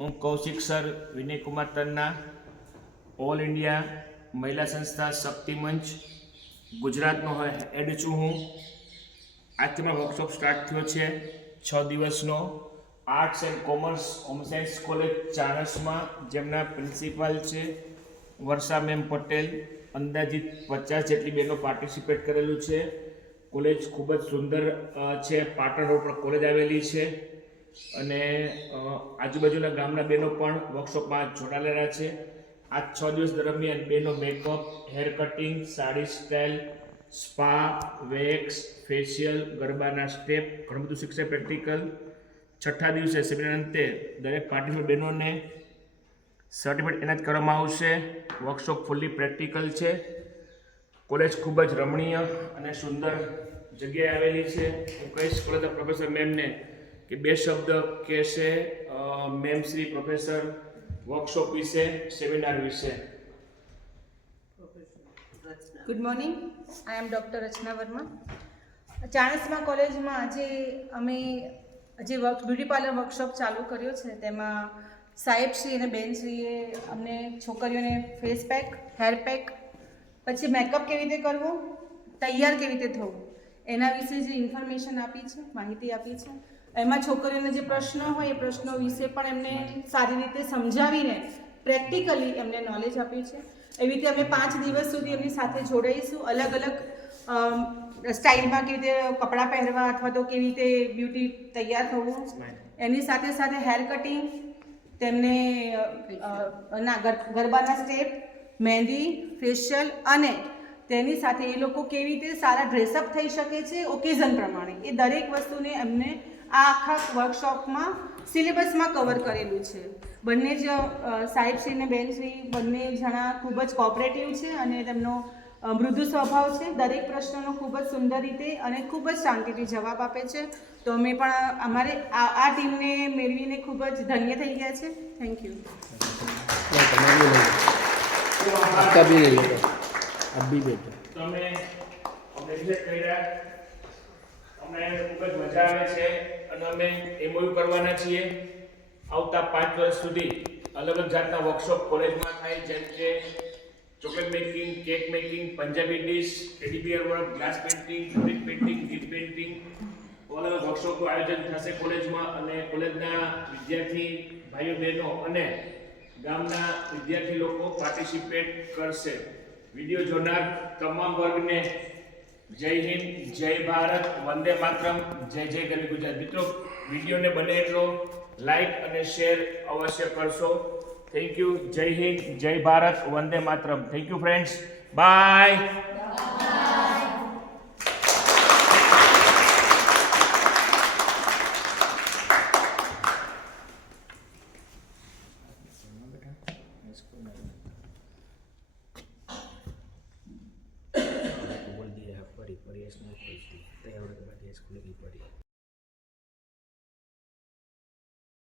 હું કૌશિક સર વિનય Kumar Tanna, all India મહિલા સંસ્થા શક્તિ મંચ ગુજરાતનો હેડ છું હું. આજથી મારો વર્કશોપ સ્ટાર્ટ થયો છે 6 દિવસનો arts and commerce home science college Chanasma, જેમના પ્રિન્સિપાલ છે વર્ષા મેમ પટેલ. અંદાજિત 50 જેટલી બહેનો પાર્ટિસિપેટ કરેલું છે. કોલેજ ખૂબ જ સુંદર છે. પાટણ રોડ પર કોલેજ આવેલી છે અને આજુબાજુના ગામના બહેનો પણ વર્કશોપમાં જોડાયેલા છે. આ 6 દિવસ દરમિયાન બહેનો makeup, hair cutting, sari style, spa, wax, facial, ગરબાના સ્ટેપ, ઘણું બધું શીખશે પ્રેક્ટિકલ. 6થા દિવસે સેમિનાર અંતે દરેક પાર્ટિસિપેન્ટ બહેનોને સર્ટિફિકેટ એનાયત કરવામાં આવશે. વર્કશોપ ફૂલ્લી પ્રેક્ટિકલ છે. કોલેજ ખૂબ જ રમણીય અને સુંદર જગ્યાએ આવેલી છે. હું કહીશ કોલેજના પ્રોફેસર મેમને કે 2 શબ્દ કહેશે મેમ શ્રી પ્રોફેસર વર્કશોપ વિશે, સેમિનાર વિશે. ગુડ મોર્નિંગ, આઈ એમ ડૉક્ટર રચના વર્મા. ચાણસ્મા કોલેજમાં આજે અમે જે બ્યુટી પાર્લર વર્કશોપ ચાલુ કર્યો છે તેમાં સાહેબશ્રી અને બેનશ્રીએ અમને છોકરીઓને ફેસ પેક, હેર પેક, પછી મેકઅપ કેવી રીતે કરવો, તૈયાર કેવી રીતે થવું એના વિશે જે ઇન્ફોર્મેશન આપી છે, માહિતી આપી છે. એમાં છોકરીઓના જે પ્રશ્નો હોય એ પ્રશ્નો વિશે પણ એમને સારી રીતે સમજાવીને પ્રેક્ટિકલી એમને નોલેજ આપ્યું છે. એવી રીતે અમે 5 દિવસ સુધી એમની સાથે જોડાઈશું. અલગ અલગ સ્ટાઇલમાં કેવી રીતે કપડાં પહેરવા અથવા તો કેવી રીતે બ્યુટી તૈયાર થવું, એની સાથે સાથે હેર કટિંગ, તેમને ગરબાના સ્ટેપ, મહેંદી, ફેશિયલ અને તેની સાથે એ લોકો કેવી રીતે સારા ડ્રેસઅપ થઈ શકે છે ઓકેઝન પ્રમાણે, એ દરેક વસ્તુને એમને આ આખા વર્કશોપમાં સિલેબસમાં કવર કરેલું છે. બંને જ સાહેબશ્રી અને બેનશ્રી બંને જણા ખૂબ જ કોઓપરેટિવ છે અને તેમનો મૃદુ સ્વભાવ છે. દરેક પ્રશ્નનો ખૂબ જ સુંદર રીતે અને ખૂબ જ શાંતિથી જવાબ આપે છે. તો અમે પણ અમારે આ ટીમને મેળવીને ખૂબ જ ધન્ય થઈ ગયા છે. Thank you. તમે એપ્રિશિએટ કર્યા, અમને ખૂબ જ મજા આવે છે અને અમે એમઓયુ કરવાના છીએ. આવતા 5 વર્ષ સુધી અલગ અલગ જાતના વર્કશોપ કોલેજમાં થાય, જેમ કે chocolate making, cake making, Punjabi dish, teddy bear work, glass painting, fabric painting, gift painting, અલગ અલગ વર્કશોપનું આયોજન થશે કોલેજમાં. અને કોલેજના વિદ્યાર્થી ભાઈઓ બહેનો અને ગામના વિદ્યાર્થી લોકો પાર્ટિસિપેટ કરશે. વિડીયો જોનાર તમામ વર્ગને જય હિન્દ, જય ભારત, વંદે માતરમ, જય જય ગરવી ગુજરાત. મિત્રો, વિડીયોને બને એટલો લાઈક અને શેર અવશ્ય કરશો. Thank you. જય હિન્દ, જય ભારત, વંદે માતરમ. Thank you friends. બાય.